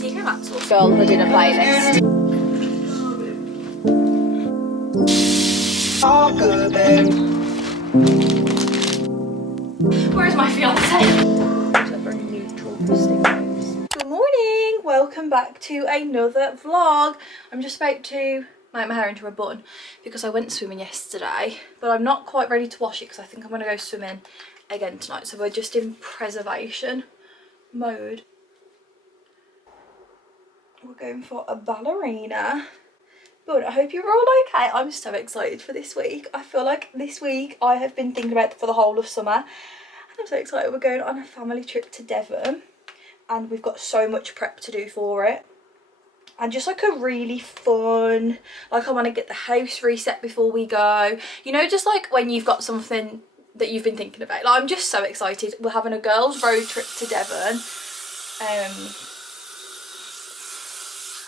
tkmaxx or girlhood in a playlist. Where's my fiance? Very neutral Good morning, welcome back to another vlog. I'm just about to make my hair into a bun because I went swimming yesterday, but I'm not quite ready to wash it because I think I'm going to go swimming again tonight. So we're just in preservation mode. We're going for a ballerina. But I hope you're all okay. I'm so excited for this week. I feel like this week I have been thinking about for the whole of summer. And I'm so excited. We're going on a family trip to Devon. And we've got so much prep to do for it. And just like a really fun, like I want to get the house reset before we go. You know, just like when you've got something that you've been thinking about. Like, I'm just so excited. We're having a girls' road trip to Devon.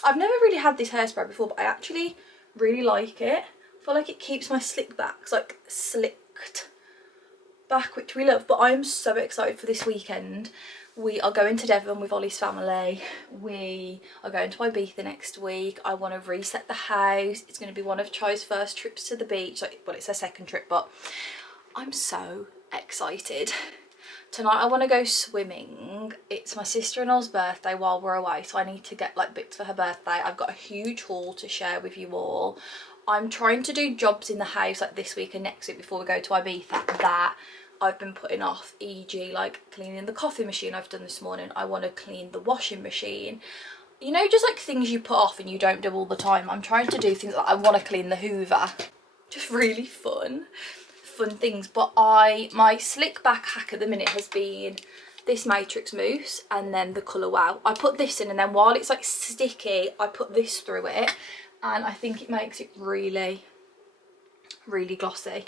I've never really had this hairspray before, but I actually really like it. I feel like it keeps my slick backs like slicked back, which we love. But I'm so excited for this weekend. We are going to Devon with Ollie's family. We are going to Ibiza next week. I want to reset the house. It's going to be one of Chai's first trips to the beach. Like, well, it's her second trip, but I'm so excited. Tonight I want to go swimming. It's my sister-in-law's birthday while we're away, so I need to get like bits for her birthday. I've got a huge haul to share with you all. I'm trying to do jobs in the house like this week and next week before we go to Ibiza that I've been putting off, e.g. like cleaning the coffee machine I've done this morning. I want to clean the washing machine. You know, just like things you put off and you don't do all the time. I'm trying to do things like I want to clean the Hoover. Just really fun things. But my slick back hack at the minute has been this Matrix mousse and then the Colour Wow. I put this in and then while it's like sticky I put this through it and I think it makes it really glossy,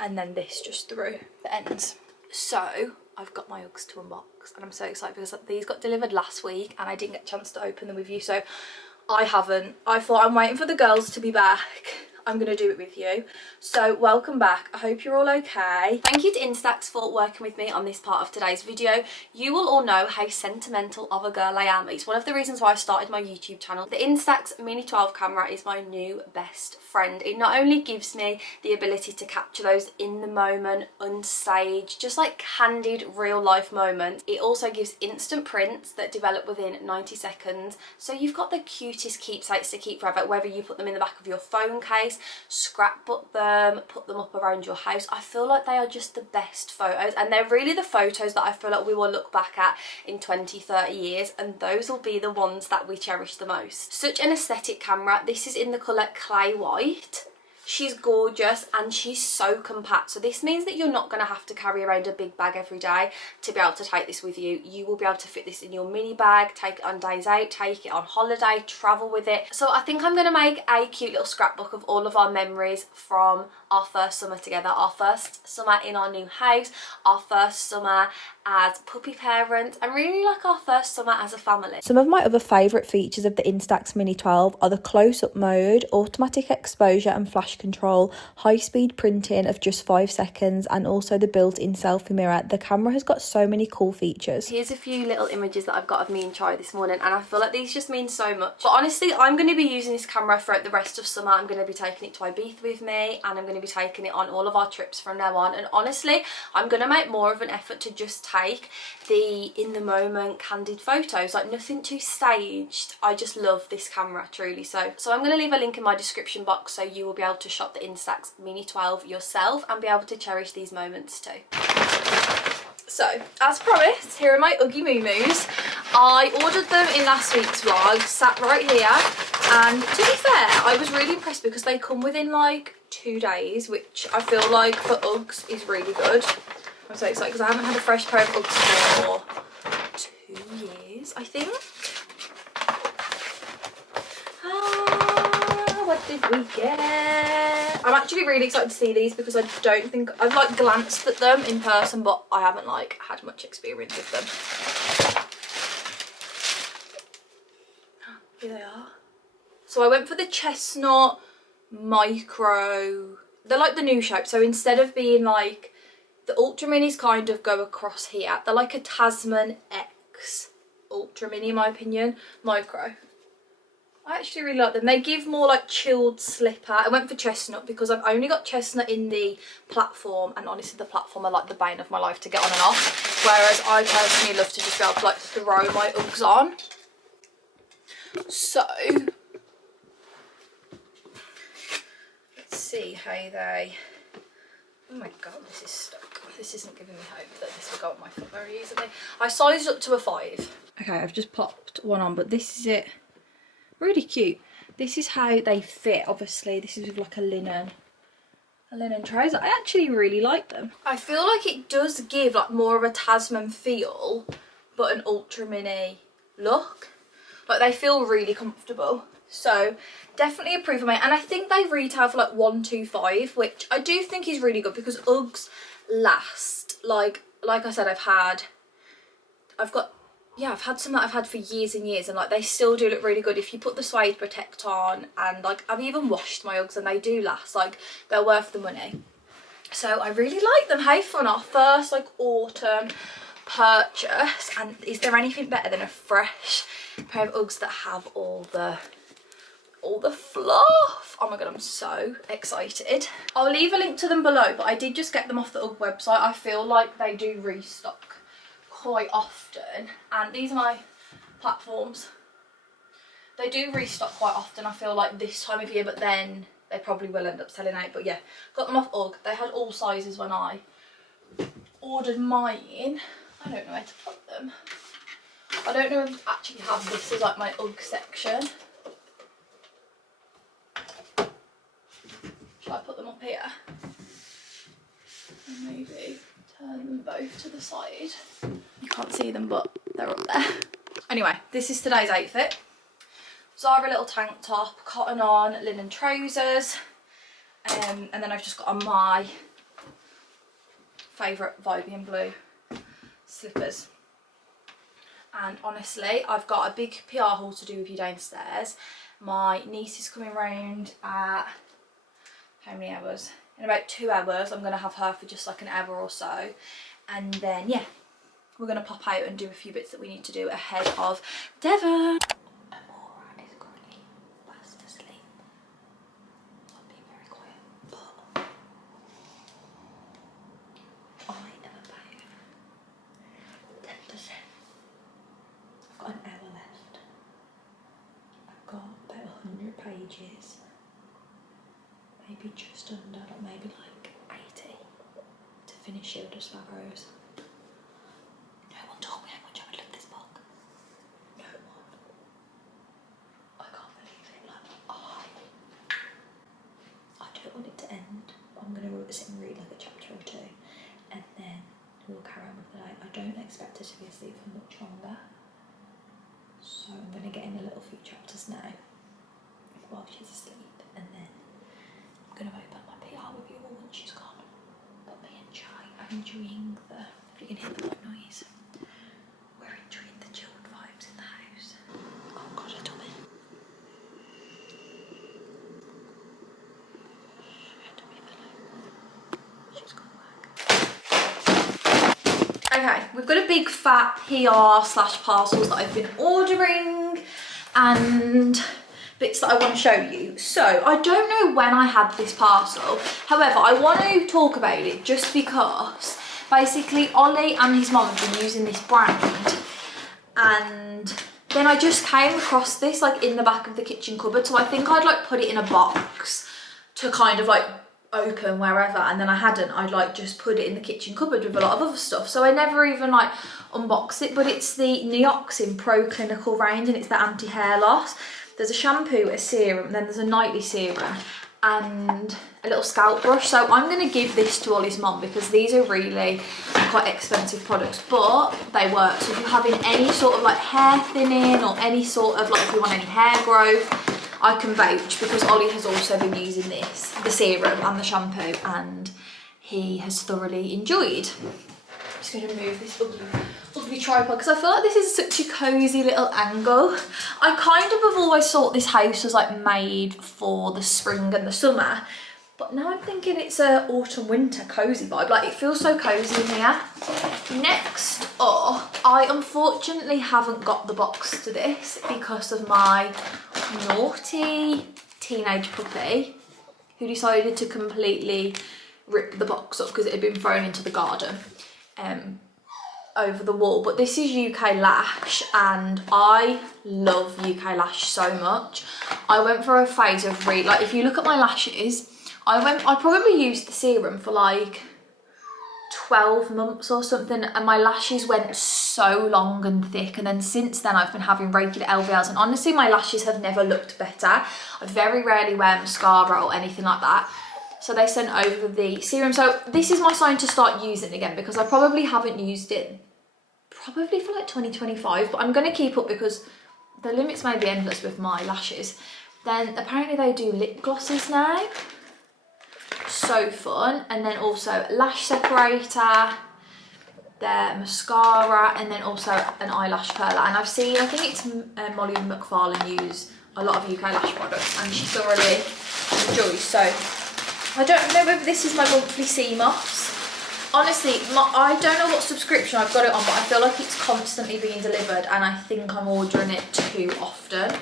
and then this just through the ends. So I've got my uggs to unbox and I'm so excited because these got delivered last week and I didn't get a chance to open them with you, so I haven't. I thought I'm waiting for the girls to be back. I'm going to do it with you. So welcome back. I hope you're all okay. Thank you to Instax for working with me on this part of today's video. You will all know how sentimental of a girl I am. It's one of the reasons why I started my YouTube channel. The Instax Mini 12 camera is my new best friend. It not only gives me the ability to capture those in the moment, unstaged, just like candid real life moments, it also gives instant prints that develop within 90 seconds. So you've got the cutest keepsakes to keep forever, whether you put them in the back of your phone case, scrapbook them, put them up around your house. I feel like they are just the best photos, and they're really the photos that I feel like we will look back at in 20-30 years, and those will be the ones that we cherish the most. Such an aesthetic camera. This is in the colour Clay White. She's gorgeous and she's so compact, so this means that you're not going to have to carry around a big bag every day to be able to take this with you. You will be able to fit this in your mini bag, take it on days out, take it on holiday, travel with it. So I think I'm going to make a cute little scrapbook of all of our memories from our first summer together, our first summer in our new house, our first summer as puppy parents, and really like our first summer as a family. Some of my other favourite features of the Instax Mini 12 are the close-up mode, automatic exposure and flash control, high-speed printing of just 5 seconds, and also the built-in selfie mirror. The camera has got so many cool features. Here's a few little images that I've got of me and Chai this morning, and I feel like these just mean so much. But honestly, I'm going to be using this camera throughout the rest of summer. I'm going to be taking it to Ibiza with me, and I'm going to be taking it on all of our trips from now on. And honestly, I'm going to make more of an effort to just take the in the moment candid photos, like nothing too staged. I just love this camera, truly. So I'm going to leave a link in my description box so you will be able to shop the Instax Mini 12 yourself and be able to cherish these moments too. So, as promised, here are my Uggy Moo-Moos. I ordered them in last week's vlog, sat right here, and to be fair, I was really impressed because they come within like 2 days, which I feel like for Uggs is really good. I'm so excited because I haven't had a fresh pair of Uggs for 2 years, I think. What did we get? I'm actually really excited to see these because I don't think I've like glanced at them in person, but I haven't like had much experience with them. Here they are. So I went for the chestnut micro. They're like the new shape, so instead of being like the ultra minis kind of go across here, they're like a Tasman X ultra mini in my opinion. Micro. I actually really like them. They give more like chilled slipper. I went for chestnut because I've only got chestnut in the platform, and honestly the platform are like the bane of my life to get on and off. Whereas I personally love to just be able to like throw my uggs on. So let's see how they... Oh my god, this is stuck. This isn't giving me hope that this will go on my foot very easily. I sized up to a 5. Okay, I've just popped one on, but this is it. Really cute. This is how they fit. Obviously this is with like a linen trouser. I actually really like them. I feel like it does give like more of a Tasman feel but an ultra mini look. Like they feel really comfortable, so definitely approve of it. And I think they retail for like 125, which I do think is really good because Uggs last. Like I said, I've had some that I've had for years and years, and like they still do look really good if you put the suede protect on. And like I've even washed my Uggs and they do last. Like they're worth the money. So I really like them. Hey, fun, our first like autumn purchase. And is there anything better than a fresh pair of Uggs that have all the fluff? Oh my god, I'm so excited. I'll leave a link to them below, but I did just get them off the Ugg website. I feel like they do restock quite often, and these are my platforms. They do restock quite often, I feel like, this time of year, but then they probably will end up selling out. But yeah, got them off Ugg. They had all sizes when I ordered mine. I don't know where to put them. I don't know if I actually have this as like my Ugg section. Shall I put them up here? And maybe turn them both to the side. You can't see them, but they're up there. Anyway, this is today's outfit. Zara little tank top, cotton on, linen trousers, and then I've just got on my favourite Vivian blue slippers. And honestly, I've got a big PR haul to do with you downstairs. My niece is coming round at how many hours? In about 2 hours. I'm going to have her for just like an hour or so, and then yeah, we're going to pop out and do a few bits that we need to do ahead of Devon. Amora is currently fast asleep. I'm being very quiet, but I am about 10%. I've got an hour left. I've got about 100 pages. Maybe just under, or maybe like 80 to finish Shield of Sparrows. No one told me how much I would love this book. No one. I can't believe it. Like, I don't want it to end. I'm going to sit and read like a chapter or 2, and then we'll carry on with the night. I don't expect her to be asleep for much longer, so I'm going to get in a little few chapters now while she's asleep, and then I'm going to open my PR with you all when she's gone. But me and Chai are enjoying the, if you can hear the white noise, we're enjoying the chilled vibes in the house. Oh god, I told it. She's gone back. Okay, we've got a big fat PR/parcels that I've been ordering, and bits that I want to show you. So I don't know when I had this parcel, however I want to talk about it just because basically Ollie and his mum have been using this brand, and then I just came across this like in the back of the kitchen cupboard, so I think I'd like put it in a box to kind of like open wherever, and then I hadn't. I'd like just put it in the kitchen cupboard with a lot of other stuff, so I never even like unboxed it. But it's the Xoxo Pro Clinical range, and it's the anti-hair loss. There's a shampoo, a serum, then there's a nightly serum and a little scalp brush. So I'm going to give this to Ollie's mum because these are really quite expensive products, but they work. So if you're having any sort of like hair thinning or any sort of like, if you want any hair growth, I can vouch because Ollie has also been using this, the serum and the shampoo, and he has thoroughly enjoyed. I'm just going to move this ugly tripod because I feel like this is such a cosy little angle. I kind of have always thought this house was like made for the spring and the summer, But now I'm thinking it's a autumn winter cozy vibe. Like, it feels so cozy in here. Next up, I unfortunately haven't got the box to this because of my naughty teenage puppy who decided to completely rip the box up because it had been thrown into the garden over the wall. But this is UK Lash, and I love UK Lash so much. I went for a phase of like, if you look at my lashes, I probably used the serum for like 12 months or something, and my lashes went so long and thick, and then since then I've been having regular LVLs, and honestly my lashes have never looked better. I very rarely wear mascara or anything like that, so they sent over the serum. So this is my sign to start using it again, because I probably haven't used it probably for like 2025, but I'm going to keep up because the limits may be endless with my lashes. Then apparently they do lip glosses now. So fun. And then also lash separator, their mascara, and then also an eyelash curler. And I've seen, I think it's Molly McFarlane use a lot of UK lash products, and she thoroughly enjoys. So I don't know whether this is my monthly CMOS. Honestly, I don't know what subscription I've got it on, but I feel like it's constantly being delivered, and I think I'm ordering it too often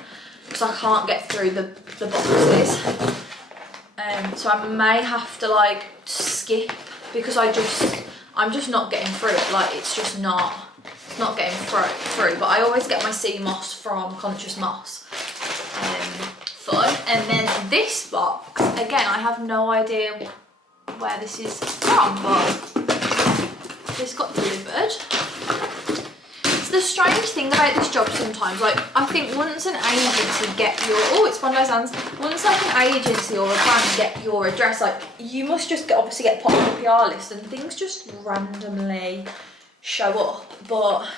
because I can't get through the boxes. So I may have to like skip because I'm just not getting through it. Like, it's not getting through. But I always get my sea moss from Conscious Moss. Fun. And then this box, again, I have no idea where this is from, but this got delivered. It's the strange thing about this job sometimes. Like, I think once an agency get your, oh, it's Bondi Sands. Once like an agency or a brand get your address, like, you must just obviously get put on the PR list, and things just randomly show up. But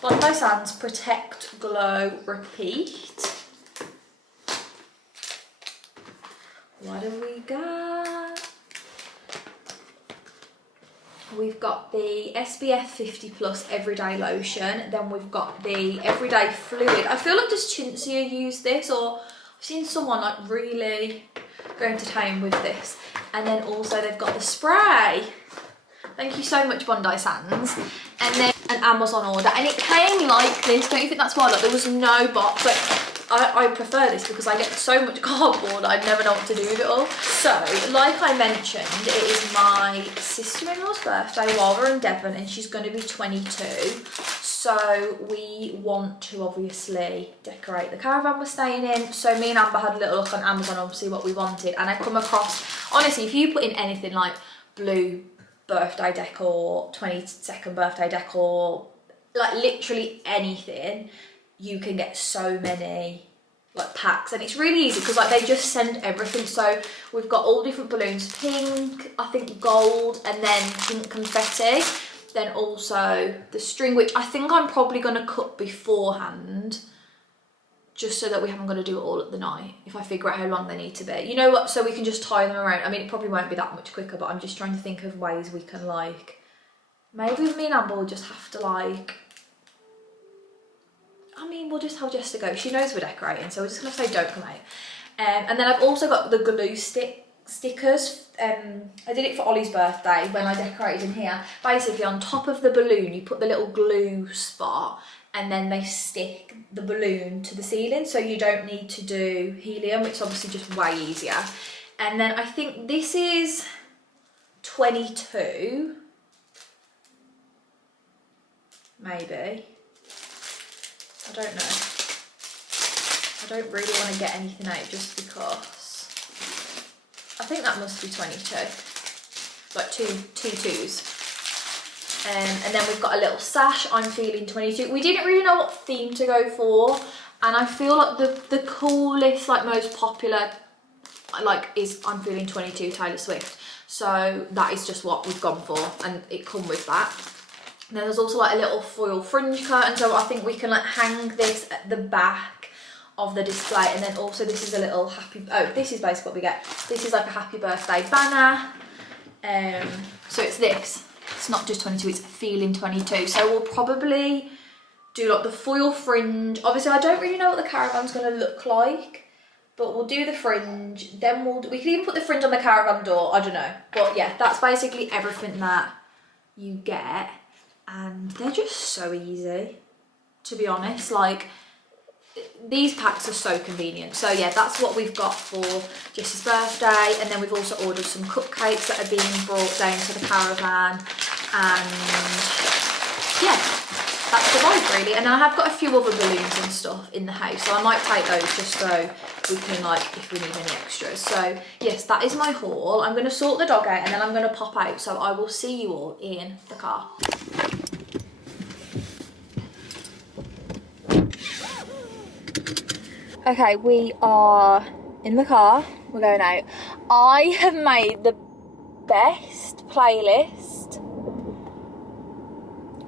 Bondi Sands Protect, Glow, Repeat. What have we got? We've got the SPF 50 Plus Everyday Lotion. Then we've got the Everyday Fluid. I feel like does Chintzia use this, or I've seen someone like really going to town with this. And then also they've got the spray. Thank you so much, Bondi Sands. And then an Amazon order, and it came like this. Don't you think that's wild? Like, there was no box. Like, I prefer this because I get so much cardboard, I never know what to do with it all. So, like I mentioned, it is my sister-in-law's birthday while we're in Devon, and she's going to be 22. So we want to obviously decorate the caravan we're staying in. So me and Amber had a little look on Amazon to see what we wanted, and I come across, honestly, if you put in anything like blue birthday decor, 22nd birthday decor, like literally anything, you can get so many like packs, and it's really easy because like they just send everything. So we've got all different balloons, pink, I think gold, and then pink confetti. Then also the string, which I think I'm probably going to cut beforehand, just so that we haven't got to do it all at the night if I figure out how long they need to be. You know what, so we can just tie them around. I mean, it probably won't be that much quicker, but I'm just trying to think of ways we can like, maybe me and Amber will just have to like, I mean, we'll just have Jess go. She knows we're decorating, so we're just going to say don't come out. And then I've also got the glue stickers. I did it for Ollie's birthday when I decorated in here. Basically, on top of the balloon, you put the little glue spot, and then they stick the balloon to the ceiling, so you don't need to do helium, which is obviously just way easier. And then I think this is 22, maybe. I don't know. I don't really want to get anything out just because. I think that must be 22. Like two twos. And then we've got a little sash. I'm feeling 22. We didn't really know what theme to go for. And I feel like the coolest, like most popular, like is I'm feeling 22 Taylor Swift. So that is just what we've gone for. And it come with that. And then there's also like a little foil fringe curtain, so I think we can like hang this at the back of the display. And then also this is a little happy, oh, this is basically what we get. This is like a happy birthday banner. So it's this, it's not just 22, it's feeling 22. So we'll probably do like the foil fringe. Obviously I don't really know what the caravan's gonna look like. But we'll do the fringe, then we can even put the fringe on the caravan door, I don't know. But yeah, that's basically everything that you get. And they're just so easy, to be honest. Like, these packs are so convenient. So yeah, that's what we've got for Jess's birthday. And then we've also ordered some cupcakes that are being brought down to the caravan. And yeah, that's the vibe really. And then I have got a few other balloons and stuff in the house, so I might take those just so we can, like, if we need any extras. So yes, that is my haul. I'm going to sort the dog out and then I'm going to pop out, so I will see you all in the car. Okay, we are in the car, we're going out. I have made the best playlist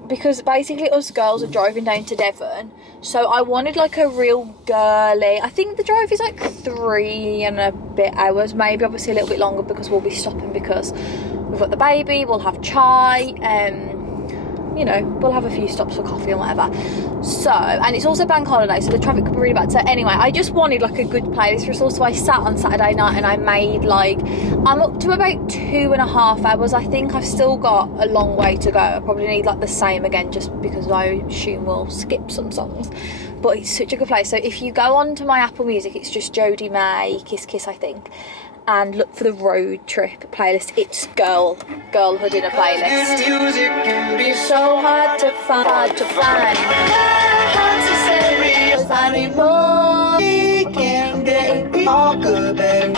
because basically us girls are driving down to Devon, so I wanted like a real girly. I think the drive is like 3 and a bit hours, maybe obviously a little bit longer because we'll be stopping because we've got the baby, we'll have chai, you know, we'll have a few stops for coffee and whatever. So, and it's also bank holiday, so the traffic could be really bad. So anyway, I just wanted like a good playlist for us all. So I sat on Saturday night and I made like, I'm up to about 2.5 hours. I think I've still got a long way to go. I probably need like the same again, just because I assume we'll skip some songs. But it's such a good place. So if you go on to my Apple Music, it's just Jodie May, Kiss Kiss, I think. And look for the road trip playlist. It's girlhood in a playlist. Music can be so hard to find. Hard to find. I need more. We can get it all good, baby.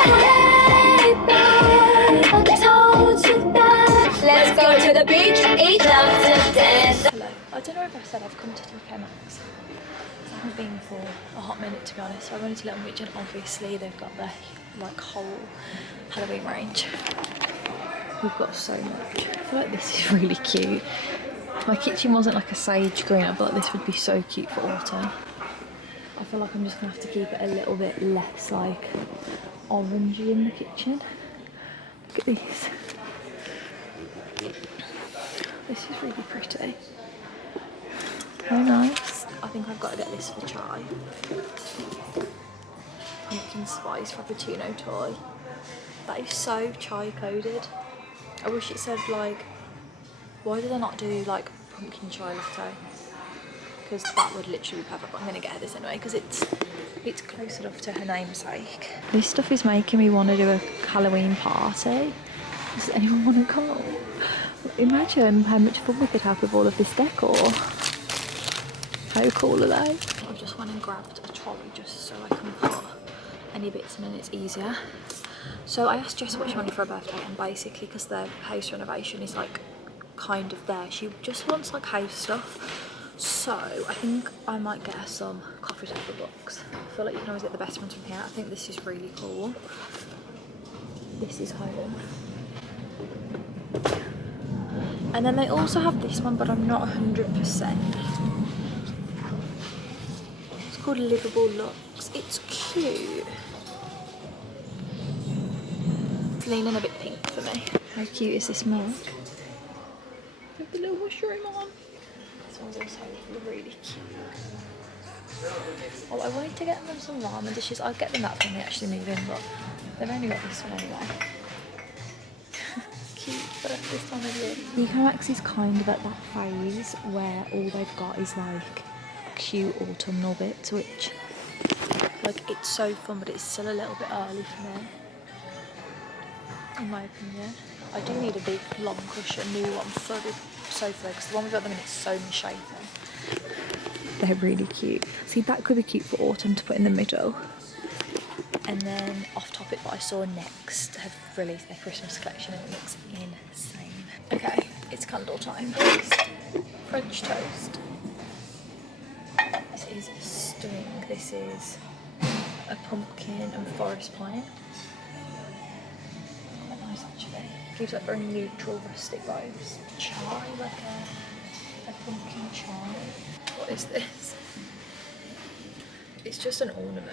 Let's go to the beach, eat love to death. Hello. I don't know if I said I've come to tkmaxx. I haven't been for a hot minute, to be honest. So I went to Little Beach and obviously they've got their like whole Halloween range. We've got so much. I feel like this is really cute. If my kitchen wasn't like a sage green, I feel like this would be so cute for autumn. I feel like I'm just gonna have to keep it a little bit less like orangey in the kitchen. Look at these. This is really pretty. How nice. I think I've got to get this for chai. Pumpkin spice frappuccino toy. That is so chai coded. I wish it said like, why do they not do like pumpkin chai latte? Because that would literally be perfect. But I'm gonna get her this anyway because it's close enough to her namesake. This stuff is making me want to do a Halloween party. Does anyone want to come? Imagine how much fun we could have with all of this decor. How cool are they? I just went and grabbed a trolley just so I can put any bits in and it's easier. So I asked Jess what she wanted for her birthday, and basically because their house renovation is like kind of there, she just wants like house stuff. So I think I might get her some coffee table books. I feel like you can always get the best ones from here. I think this is really cool. This is home. And then they also have this one, but I'm not 100%. It's called Livable Looks. It's cute. It's leaning a bit pink for me. How cute is this mug? With the little mushroom on. This one's also really cute. Well, I wanted to get them some ramen dishes. I'll get them that when they actually move in, but they've only got this one anyway. Cute for this time of year. tkmaxx is kind of at that phase where all they've got is like cute autumnal bits, which like it's so fun, but it's still a little bit early for me, in my opinion. I do need a big long cushion new one for the sofa because the one we've got at the minute is so misshapen. They're really cute. See, that could be cute for autumn to put in the middle. And then off topic, but I saw Next have released their Christmas collection and it looks insane. Okay, it's candle time. French toast. This is stunning. This is a pumpkin and forest pine. Quite nice actually. Gives like very neutral rustic vibes. Chai, like a pumpkin chai. What is this? It's just an ornament.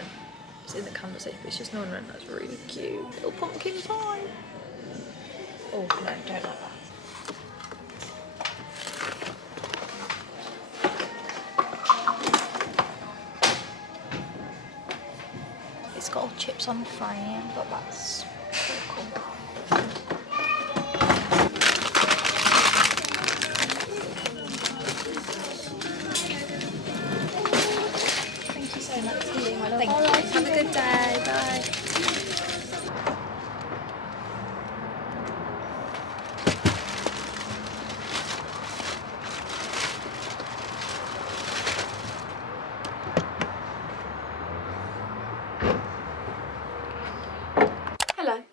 It's in the candle shape, but it's just an ornament that's really cute. Little pumpkin pie. Oh no, don't like that. It's It's got all chips on the frame, but that's pretty cool. Thank you so much for doing my love. Thank you. Have a good day. Bye. Hello.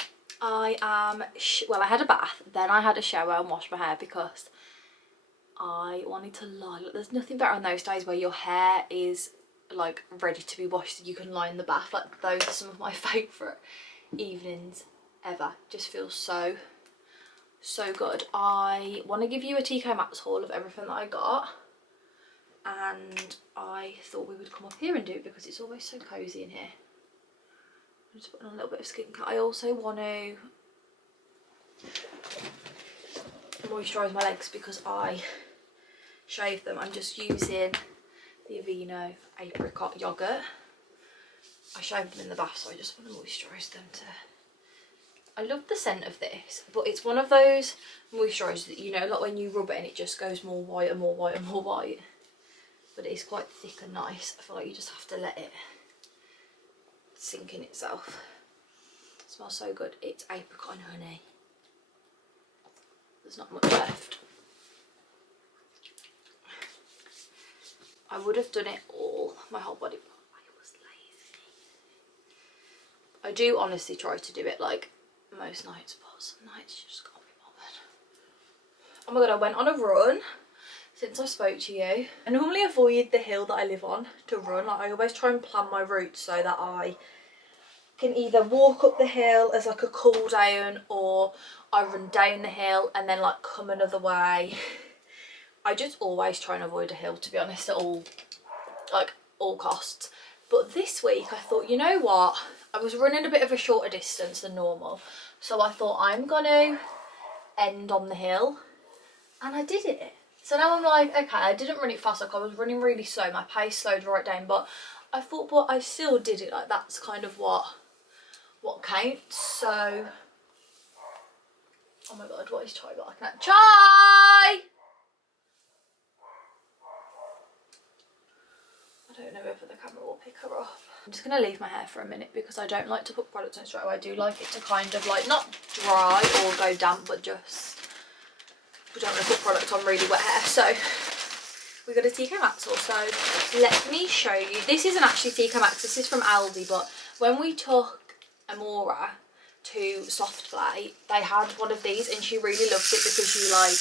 I am, well, I had a bath, then I had a shower and washed my hair because I wanted to lie. Look, there's nothing better on those days where your hair is like ready to be washed and you can lie in the bath. Like, those are some of my favourite evenings ever. Just feels so good. I want to give you a tkmaxx haul of everything that I got, and I thought we would come up here and do it because it's always so cosy in here. I'm just putting on a little bit of skincare. I also want to moisturise my legs because I shave them. I'm just using the Aveeno apricot yogurt. I shaved them in the bath, so I just want to moisturise them to... I love the scent of this, but it's one of those moisturisers that, you know, like when you rub it and it just goes more white and more white and more white. But it is quite thick and nice. I feel like you just have to let it sink in itself. It smells so good. It's apricot and honey. There's not much left. I would have done it all, my whole body, but I was lazy. I do honestly try to do it like most nights, but some nights you just can't be bothered. Oh my god, I went on a run since I spoke to you. I normally avoid the hill that I live on to run. Like, I always try and plan my route so that I can either walk up the hill as like a cool down, or I run down the hill and then like come another way. I just always try and avoid a hill, to be honest, at all costs. But this week I thought, you know what, I was running a bit of a shorter distance than normal, so I thought I'm gonna end on the hill, and I did it. So now I'm like, okay, I didn't run it fast, like I was running really slow, my pace slowed right down, but I thought, but I still did it, like that's kind of what counts. So, oh my god, what is Chai barking at? Chai! I don't know whether the camera will pick her up. I'm just going to leave my hair for a minute because I don't like to put products on straight away. I do like it to kind of like, not dry or go damp, but just, we don't want to put product on really wet hair. So we got a tkmaxx also. Let me show you. This isn't actually tkmaxx, this is from Aldi, but when we took Amora to Soft Play, they had one of these and she really loved it because you like,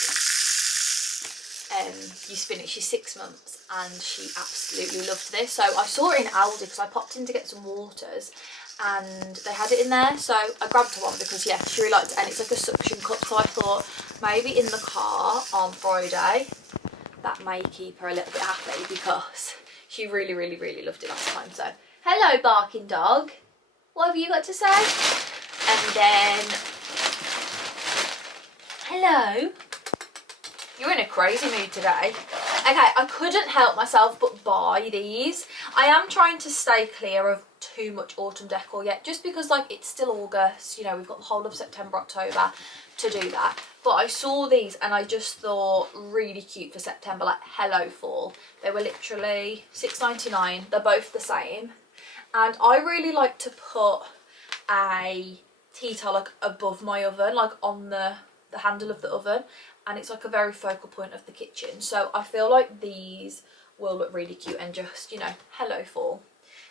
you spin it. She's 6 months and she absolutely loved this. So I saw it in Aldi because I popped in to get some waters and they had it in there, so I grabbed one because yeah, she really liked it, and it's like a suction cup, so I thought maybe in the car on Friday that may keep her a little bit happy because she really loved it last time. So hello barking dog, what have you got to say? And then hello, you're in a crazy mood today. Okay, I couldn't help myself but buy these. I am trying to stay clear of too much autumn decor yet, just because like it's still August, you know, we've got the whole of September, October to do that. But I saw these and I just thought really cute for September, like hello fall. They were literally £6.99. They're both the same. And I really like to put a tea towel like above my oven, like on the handle of the oven, and it's like a very focal point of the kitchen. So I feel like these will look really cute and just, you know, hello fall.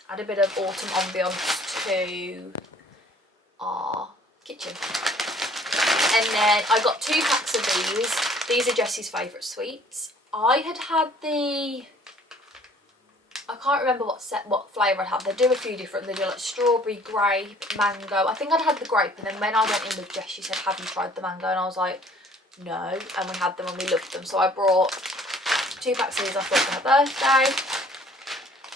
Add a bit of autumn ambience to our kitchen. And then I got 2 packs of these. These are Jessie's favourite sweets. I had the, I can't remember what flavour I'd had. They do a few different. They do like strawberry, grape, mango. I think I'd had the grape, and then when I went in with Jess, she said, have you tried the mango? And I was like, no. And we had them and we loved them. So I brought 2 packs of these, I thought, for her birthday.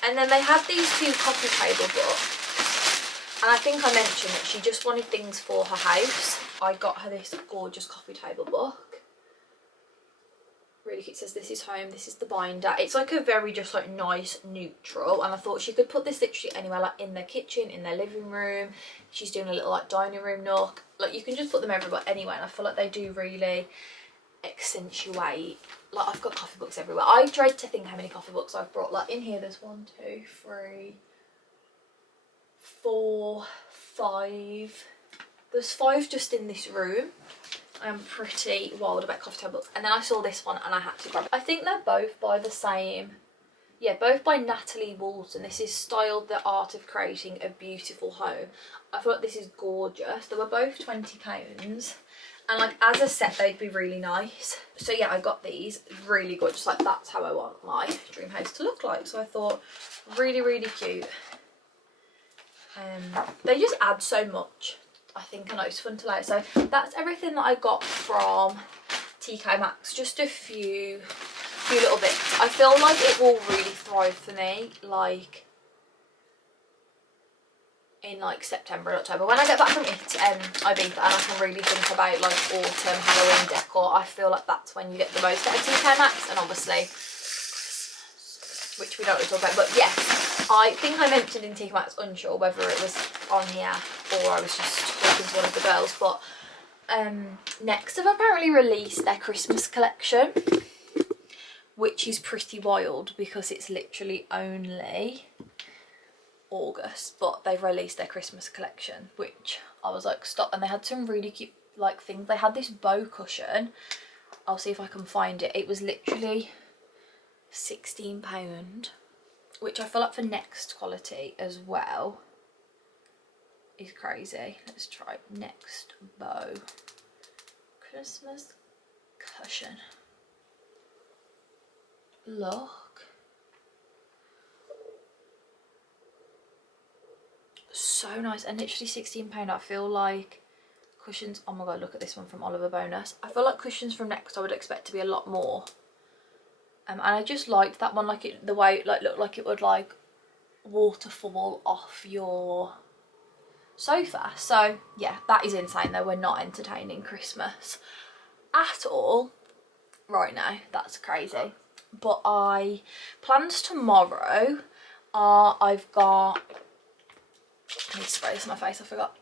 And then they had these 2 coffee table books. And I think I mentioned that she just wanted things for her house. I got her this gorgeous coffee table book. Really cute. It says this is home, this is the binder. It's like a very just like nice neutral, and I thought she could put this literally anywhere, like in their kitchen, in their living room. She's doing a little like dining room nook, like you can just put them everywhere anyway, and I feel like they do really accentuate. Like I've got coffee books everywhere. I dread to think how many coffee books I've brought. Like in here there's 1, 2, 3, 4, 5. There's 5 just in this room. I'm pretty wild about coffee table books. And then I saw this one and I had to grab it. I think they're both by the same, yeah, both by Natalie Walton. This is styled The Art of Creating a Beautiful Home. I feel like this is gorgeous. They were both £20. And like as a set they'd be really nice. So yeah, I got these, really good. Just like that's how I want my dream house to look like. So I thought really, really cute. They just add so much. I think I know it's fun to lay. So that's everything that I got from tkmaxx. Just a few little bits. I feel like it will really thrive for me like in like September and October. When I get back from Ibiza and I can really think about like autumn, Halloween decor, I feel like that's when you get the most out of tkmaxx. And obviously Christmas, which we don't really talk about, but yes, I think I mentioned in tkmaxx, unsure whether it was on here or I was just talking to one of the girls, but Next have apparently released their Christmas collection, which is pretty wild because it's literally only August, but they've released their Christmas collection, which I was like, stop. And they had some really cute like things. They had this bow cushion, I'll see if I can find it. It was literally £16, which I feel like for Next quality as well is crazy. Let's try Next bow Christmas cushion. Look, so nice, and literally £16. I feel like cushions, oh my god, look at this one from Oliver Bonus. I feel like cushions from Next I would expect to be a lot more, and I just liked that one, like it, the way it like looked like it would like waterfall off your sofa. So yeah, that is insane though. We're not entertaining Christmas at all right now. That's crazy. But plans tomorrow are, I've got, I need to spray this on my face, I forgot.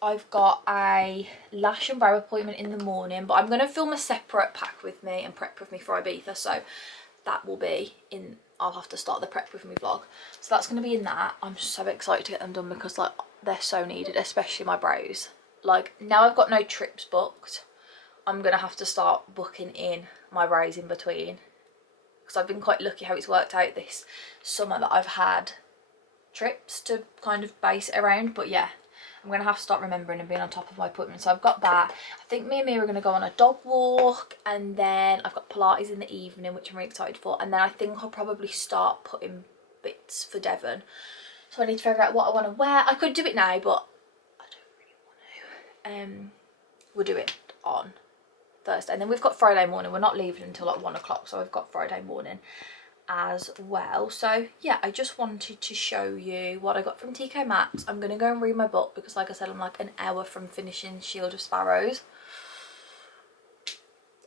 I've got a lash and brow appointment in the morning, but I'm going to film a separate pack with me and prep with me for Ibiza, so that will be in, I'll have to start the prep with me vlog. So that's going to be in that. I'm so excited to get them done because like they're so needed, especially my brows. Like now I've got no trips booked, I'm going to have to start booking in my brows in between, because I've been quite lucky how it's worked out this summer that I've had trips to kind of base it around. But yeah, I'm going to have to start remembering and being on top of my appointments. So I've got that. I think me and Mia are going to go on a dog walk, and then I've got Pilates in the evening, which I'm really excited for. And then I think I'll probably start putting bits for Devon. So I need to figure out what I want to wear. I could do it now, but I don't really want to. We'll do it on Thursday. And then we've got Friday morning. We're not leaving until like 1 o'clock, so I've got Friday morning as well. So yeah, I just wanted to show you what I got from tkmaxx. I'm gonna go and read my book because like I said, I'm like an hour from finishing Shield of Sparrows.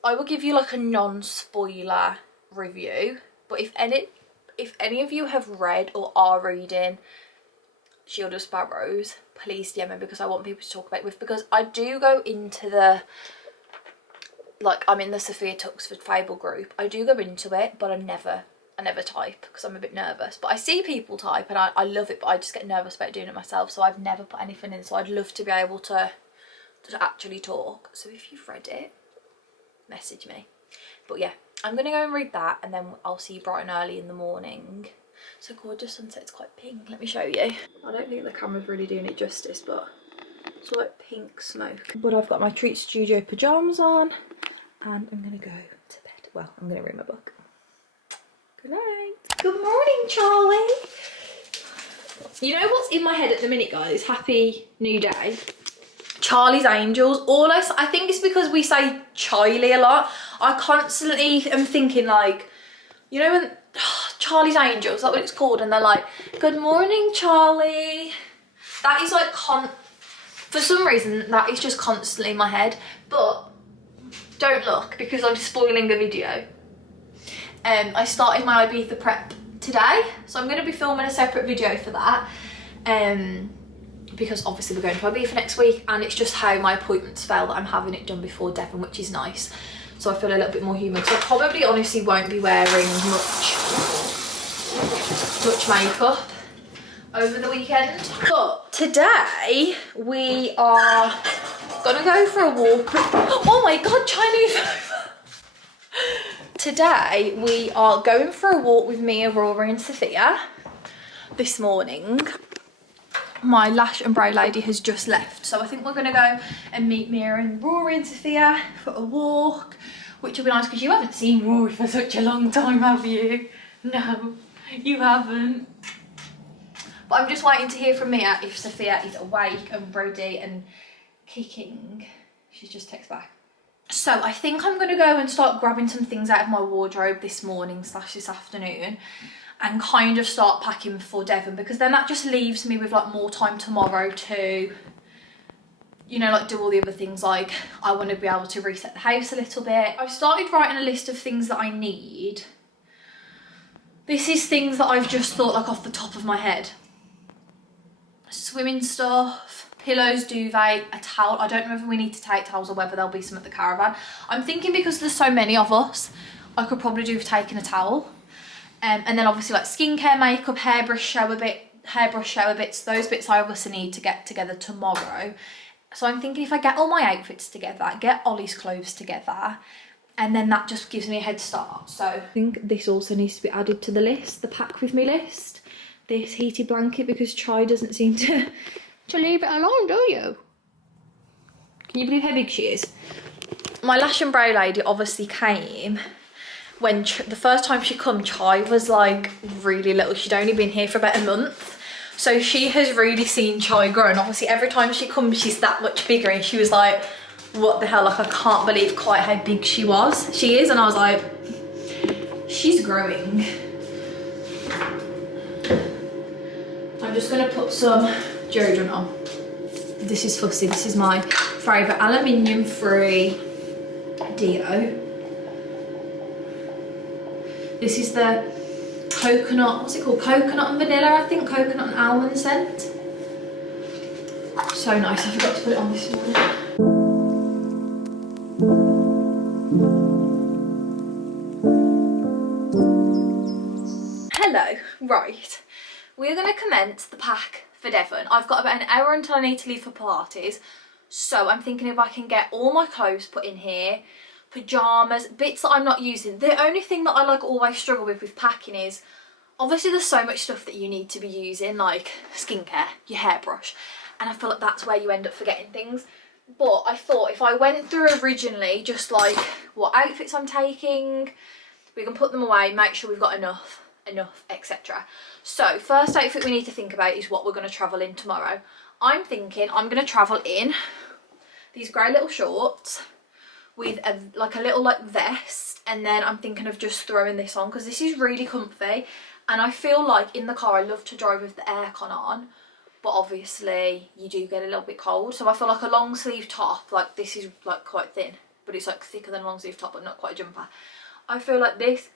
I will give you like a non-spoiler review, but if any of you have read or are reading Shield of Sparrows, please DM me because I want people to talk about it with, because I do go into the, like I'm in the Sophia Tuxford Fable group, I do go into it, but I never type because I'm a bit nervous. But I see people type and I love it, but I just get nervous about doing it myself, so I've never put anything in. So I'd love to be able to actually talk. So if you've read it, message me. But yeah, I'm gonna go and read that, and then I'll see you bright and early in the morning. So gorgeous sunset, it's quite pink. Let me show you. I don't think the camera's really doing it justice, but it's like pink smoke. But I've got my Treat Studio pyjamas on, and I'm gonna go to bed. Well, I'm gonna read my book. Good night. Good morning, Charlie. You know what's in my head at the minute, guys? Happy New Day. Charlie's Angels. I think it's because we say Charlie a lot. I constantly am thinking like, you know when Charlie's Angels, that's what it's called, and they're like, good morning, Charlie. That is like for some reason that is just constantly in my head. But Don't look because I'm spoiling the video. I started my Ibiza prep today, so I'm going to be filming a separate video for that. Because obviously we're going to Ibiza next week, and it's just how my appointments fell that I'm having it done before Devon, which is nice. So I feel a little bit more human. So I probably honestly won't be wearing much makeup over the weekend. But today we are gonna go for a walk. Oh my god, Chinese. Today we are going for a walk with Mia, Rory and Sophia. This morning my lash and brow lady has just left, so I think we're gonna go and meet Mia and Rory and Sophia for a walk, which will be nice because you haven't seen Rory for such a long time, have you? No, you haven't. But I'm just waiting to hear from Mia if Sophia is awake and ready and kicking. She's just texted back. So I think I'm gonna go and start grabbing some things out of my wardrobe this morning / this afternoon, and kind of start packing for Devon, because then that just leaves me with like more time tomorrow to, you know, like do all the other things. Like I want to be able to reset the house a little bit. I've started writing a list of things that I need. This is things that I've just thought like off the top of my head. Swimming stuff, pillows, duvet, a towel. I don't know if we need to take towels or whether there'll be some at the caravan. I'm thinking because there's so many of us, I could probably do with taking a towel. And then obviously like skincare, makeup, hairbrush, shower bits, those bits I obviously need to get together tomorrow. So I'm thinking if I get all my outfits together, get Ollie's clothes together, and then that just gives me a head start. So I think this also needs to be added to the list, the pack with me list. This heated blanket, because Chai doesn't seem to leave it alone, do you? Can you believe how big she is? My lash and brow lady obviously came when the first time she come, Chai was like really little. She'd only been here for about a month. So she has really seen Chai grow, and obviously every time she comes she's that much bigger, and she was like, what the hell, like I can't believe quite how big she is. And I was like, she's growing. I'm just gonna put some deodorant on. This is fussy. This is my favourite aluminium free deo. This is the coconut, what's it called? Coconut and vanilla, I think. Coconut and almond scent. So nice. I forgot to put it on this morning. Hello. Right. We're going to commence the pack for Devon. I've got about an hour until I need to leave for Pilates. So I'm thinking if I can get all my clothes put in here, pyjamas, bits that I'm not using. The only thing that I like always struggle with packing is, obviously there's so much stuff that you need to be using, like skincare, your hairbrush, and I feel like that's where you end up forgetting things. But I thought if I went through originally just like what outfits I'm taking, we can put them away, make sure we've got enough, etc. So first outfit we need to think about is what we're going to travel in tomorrow. I'm thinking I'm going to travel in these grey little shorts with a little vest, and then I'm thinking of just throwing this on because this is really comfy, and I feel like in the car I love to drive with the aircon on, but obviously you do get a little bit cold. So I feel like a long sleeve top, like this is like quite thin, but it's like thicker than a long sleeve top but not quite a jumper. I feel like this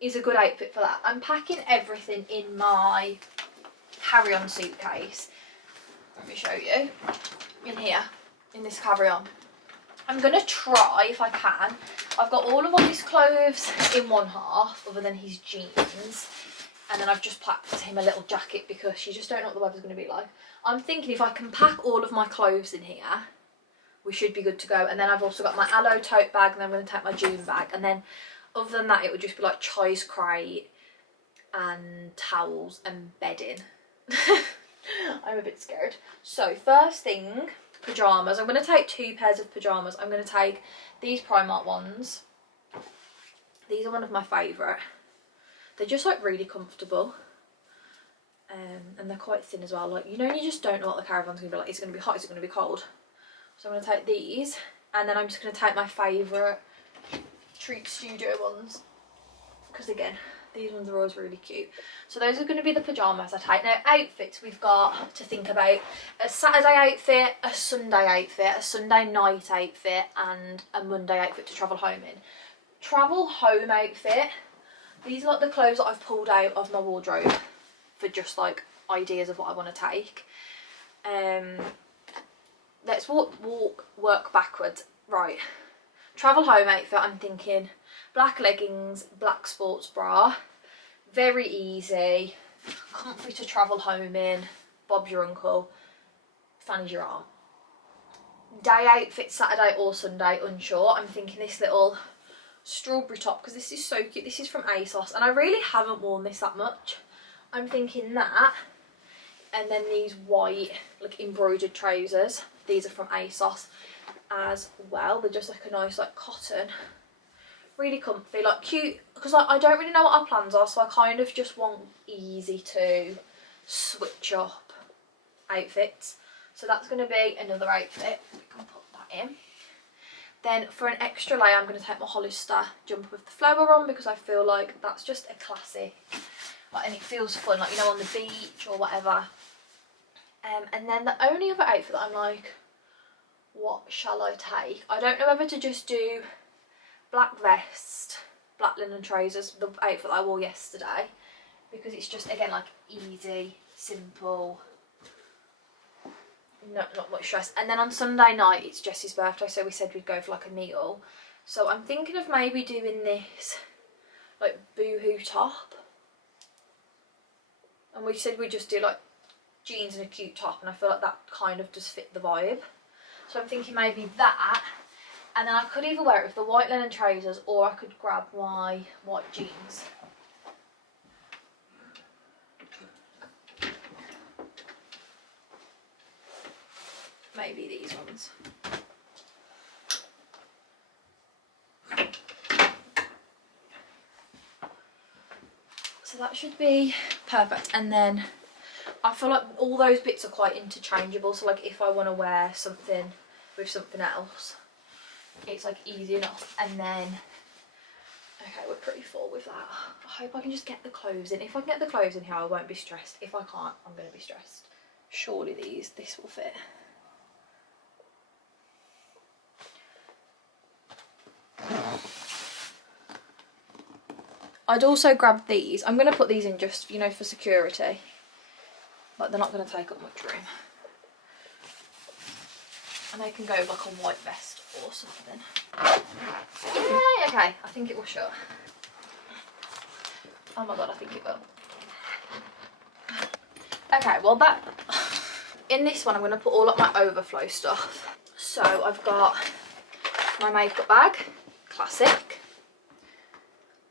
is a good outfit for that. I'm packing everything in my carry-on suitcase. Let me show you. In here, in this carry-on. I'm going to try, if I can, I've got all of Ollie's clothes in one half, other than his jeans, and then I've just packed him a little jacket because you just don't know what the weather's going to be like. I'm thinking if I can pack all of my clothes in here, we should be good to go. And then I've also got my Aloe tote bag, and then I'm going to take my June bag, and then other than that it would just be like Chai's crate and towels and bedding. I'm a bit scared. So first thing, pyjamas. I'm going to take 2 pairs of pyjamas. I'm going to take these Primark ones. These are one of my favourite. They're just like really comfortable, and they're quite thin as well. Like, you know, you just don't know what the caravan's going to be like. Is it going to be hot? Is it going to be cold? So I'm going to take these, and then I'm just going to take my favourite Treat Studio ones. because again, these ones are always really cute. So those are going to be the pyjamas I take. Now outfits, we've got to think about a Saturday outfit, a Sunday outfit, a Sunday night outfit and a Monday outfit to travel home in. Travel home outfit, these are like the clothes that I've pulled out of my wardrobe for just like ideas of what I want to take. Let's work backwards. Right, travel home outfit, I'm thinking black leggings, black sports bra, very easy, comfy to travel home in, Bob's your uncle, Fanny's your aunt. Day outfit, Saturday or Sunday, unsure. I'm thinking this little strawberry top because this is so cute. This is from ASOS and I really haven't worn this that much. I'm thinking that, and then these white like embroidered trousers. These are from ASOS as well. They're just like a nice like cotton, really comfy, like cute, because I don't really know what our plans are, so I kind of just want easy to switch up outfits. So that's going to be another outfit. We can put that in. Then for an extra layer, I'm going to take my Hollister jumper with the flower on because I feel like that's just a classic, like, and it feels fun, like, you know, on the beach or whatever. And then the only other outfit that I'm like, what shall I take? I don't know whether to just do black vest, black linen trousers, the outfit that I wore yesterday, because it's just, again, like easy, simple, not much stress. And then on Sunday night it's Jessie's birthday, so we said we'd go for like a meal. So I'm thinking of maybe doing this like boohoo top, and we said we'd just do like jeans and a cute top, and I feel like that kind of does fit the vibe. So I'm thinking maybe that, and then I could either wear it with the white linen trousers or I could grab my white jeans. Maybe these ones. So that should be perfect. And then I feel like all those bits are quite interchangeable, so like if I want to wear something with something else, it's like easy enough. And then, okay, we're pretty full with that. I hope I can just get the clothes in. If I can get the clothes in here, I won't be stressed. If I can't, I'm going to be stressed. Surely this will fit. I'd also grab these. I'm going to put these in just, you know, for security. Like, they're not going to take up much room. And they can go with like a white vest or something. Yay, okay, I think it will show. Oh my god, I think it will. Okay, well that, in this one I'm going to put all of my overflow stuff. So I've got my makeup bag, classic.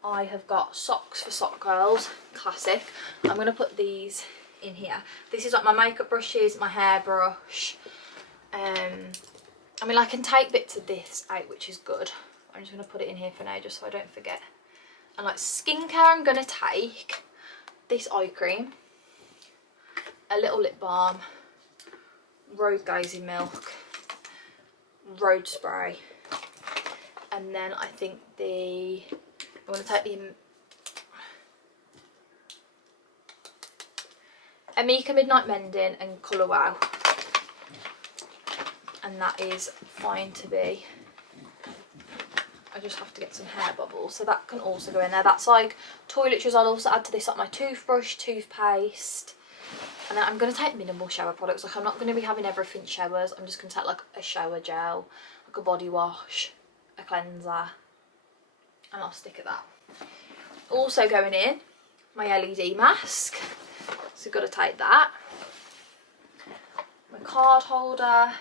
I have got socks for sock curls, classic. I'm going to put these in here. This is like my makeup brushes, my hairbrush. I mean, I can take bits of this out, which is good. I'm just going to put it in here for now just so I don't forget. And like skincare, I'm going to take this eye cream, a little lip balm, rose gazing milk, road spray, and then I think I'm going to take the Amika Midnight Mending and Colour Wow, and that is fine to be. I just have to get some hair bubbles, so that can also go in there. That's like toiletries. I'll also add to this like my toothbrush, toothpaste, and then I'm going to take minimal shower products. Like, I'm not going to be having everything showers. I'm just going to take like a shower gel, like a body wash, a cleanser, and I'll stick at that. Also going in, my LED mask, so got to take that. My card holder.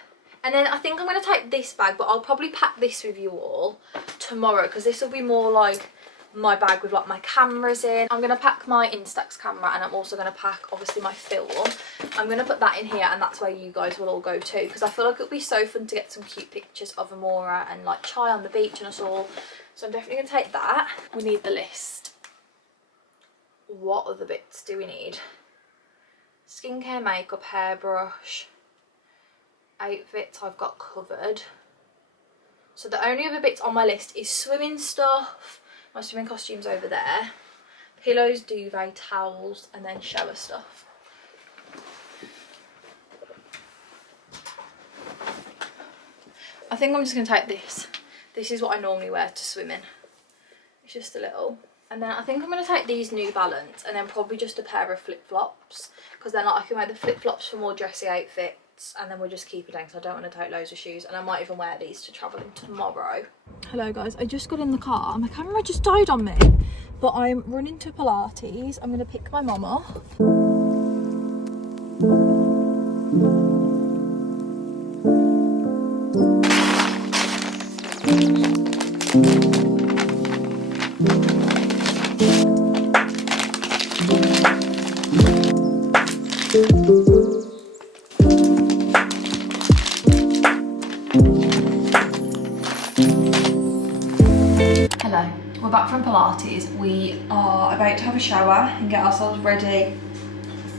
And then I think I'm going to take this bag, but I'll probably pack this with you all tomorrow, because this will be more like my bag with like my cameras in. I'm going to pack my Instax camera, and I'm also going to pack obviously my film. I'm going to put that in here, and that's where you guys will all go to, because I feel like it'll be so fun to get some cute pictures of Amora and like Chai on the beach and us all. So I'm definitely going to take that. We need the list. What other bits do we need? Skincare, makeup, hairbrush, outfits I've got covered. So the only other bits on my list is swimming stuff, My swimming costume's over there. Pillows, duvet, towels, and then shower stuff. I think I'm just going to take this. This is what I normally wear to swim in. It's just a little. And then I think I'm going to take these New Balance and then probably just a pair of flip-flops. Because then like, I can wear the flip-flops for more dressy outfits. And then we'll just keep it down because I don't want to take loads of shoes. And I might even wear these to travel in tomorrow. Hello guys, I just got in the car. My camera just died on me. But I'm running to Pilates. I'm going to pick my mum up. Hello, we're back from Pilates. We are about to have a shower and get ourselves ready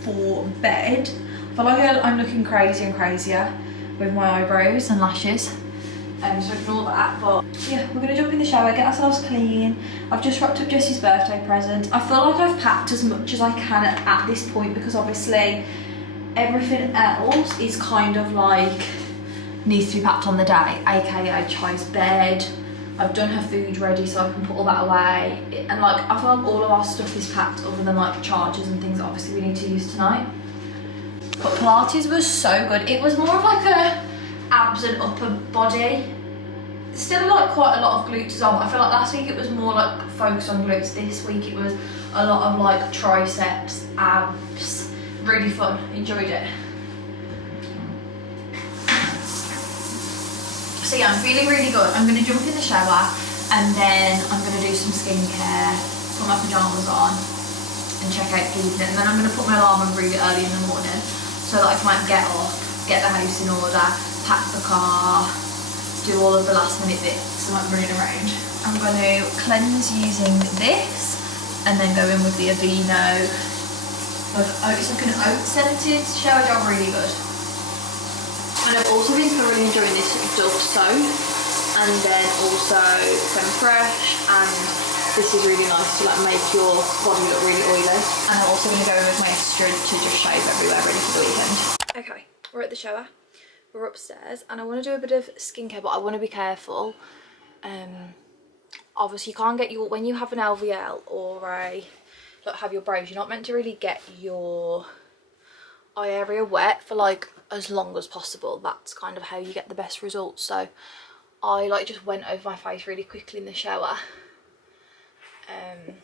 for bed. I feel like I'm looking crazier and crazier with my eyebrows and lashes, so ignore that. But yeah, we're gonna jump in the shower, get ourselves clean. I've just wrapped up Jessie's birthday present. I feel like I've packed as much as I can at this point because obviously everything else is kind of like needs to be packed on the day, aka Chai's bed. I've done her food ready so I can put all that away, and like I feel like all of our stuff is packed other than like chargers and things that obviously we need to use tonight. But Pilates was so good. It was more of like a abs and upper body. Still like quite a lot of glutes on, but I feel like last week it was more like focused on glutes. This week it was a lot of like triceps, abs. Really fun, enjoyed it. So yeah, I'm feeling really good. I'm gonna jump in the shower and then I'm gonna do some skincare, put my pajamas on and check out the evening. And then I'm gonna put my alarm on really early in the morning so that I can like get up, get the house in order, pack the car, do all of the last minute bits and like running around. I'm gonna cleanse using this and then go in with the Aveeno. It's like an oat scented shower gel, really good. And I've also been thoroughly enjoying this Dove soap, and then also Creme Fraiche, and this is really nice to like make your body look really oily. And I'm also going to go in with my extra to just shave everywhere ready for the weekend. Okay, we're at the shower, we're upstairs, and I want to do a bit of skincare, but I want to be careful. Obviously you can't get your, when you have an LVL or a, like have your brows, you're not meant to really get your eye area wet for like as long as possible. That's kind of how you get the best results. So I like just went over my face really quickly in the shower. I'm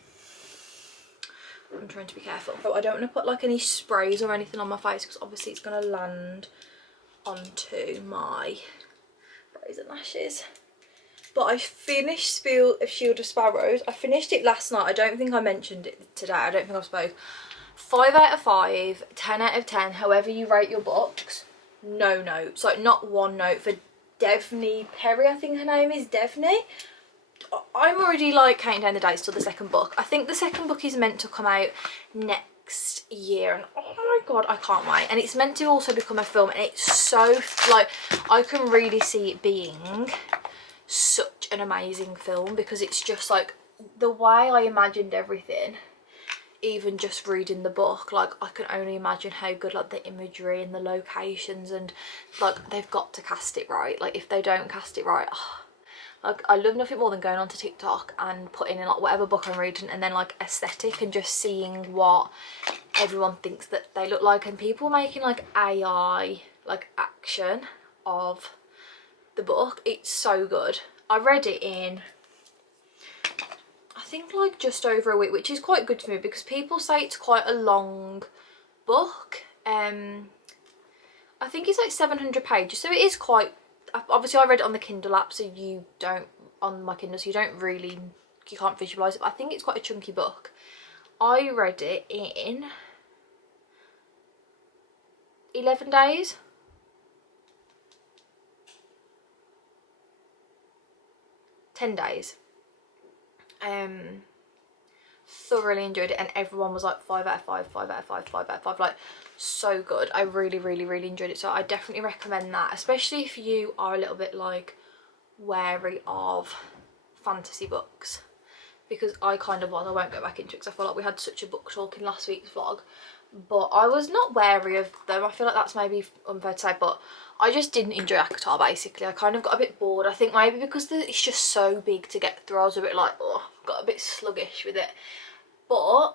trying to be careful. So I don't want to put like any sprays or anything on my face because obviously it's going to land onto my brows and lashes. But I finished Shield of Sparrows. I finished it last night. I don't think I mentioned it today. I don't think I spoke. 5 out of 5, 10 out of 10, however you rate your books. No notes, like not one note for Devney Perry, I think her name is, Devney. I'm already like counting down the days till the second book. I think the second book is meant to come out next year, and oh my god, I can't wait. And it's meant to also become a film, and it's so, like, I can really see it being such an amazing film because it's just like the way I imagined everything. Even just reading the book, like I can only imagine how good like the imagery and the locations, and like they've got to cast it right. Like if they don't cast it right, like I love nothing more than going onto TikTok and putting in like whatever book I'm reading and then like aesthetic and just seeing what everyone thinks that they look like, and people making like AI like action of the book. It's so good. I read it in I think like just over a week, which is quite good for me because people say it's quite a long book. I think it's like 700 pages, so it is quite, obviously I read it on the Kindle app, so you don't, on my Kindle, so you don't really, you can't visualise it, but I think it's quite a chunky book. I read it in 11 days. Thoroughly enjoyed it, and everyone was like 5 out of 5, 5 out of 5, 5 out of 5, like so good. I really enjoyed it, so I definitely recommend that, especially if you are a little bit like wary of fantasy books. because I kind of was. I won't go back into it because I feel like we had such a book talk in last week's vlog. But I was not wary of them. I feel like that's maybe unfair to say, but I just didn't enjoy ACOTAR basically. I kind of got a bit bored. I think maybe because it's just so big to get through. I was a bit like, oh, got a bit sluggish with it. But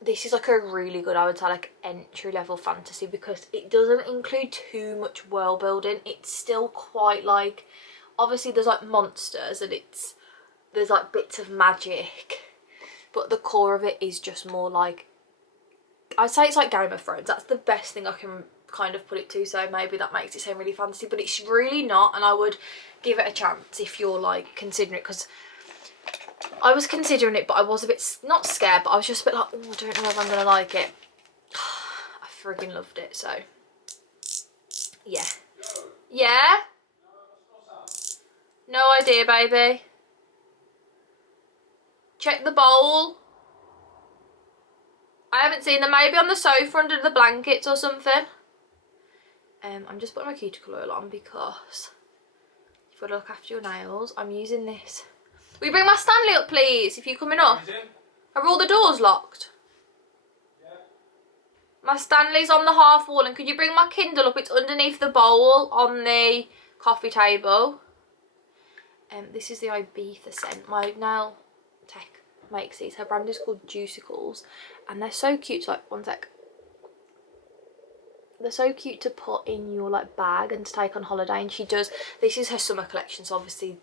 this is like a really good, I would say, like entry level fantasy because it doesn't include too much world building. It's still quite like, obviously there's like monsters and there's like bits of magic, but the core of it is just more like, I'd say it's like Game of Thrones. That's the best thing I can kind of put it to, so maybe that makes it sound really fantasy, but it's really not, and I would give it a chance if you're like considering it, because I was considering it, but I was a bit, not scared, but I was just a bit like, oh, I don't know if I'm going to like it. I friggin' loved it, so yeah. Yeah? No idea, baby. Check the bowl. I haven't seen them. Maybe on the sofa under the blankets or something. I'm just putting my cuticle oil on because you've got to look after your nails. I'm using this. Will you bring my Stanley up, please, if you're coming up? Are all the doors locked? Yeah. My Stanley's on the half wall, and could you bring my Kindle up? It's underneath the bowl on the coffee table. This is the Ibiza scent. My nail tech makes these. Her brand is called Juicicles, and they're so cute. So, like, one sec. They're so cute to put in your like bag and to take on holiday, and she does, this is her summer collection, so obviously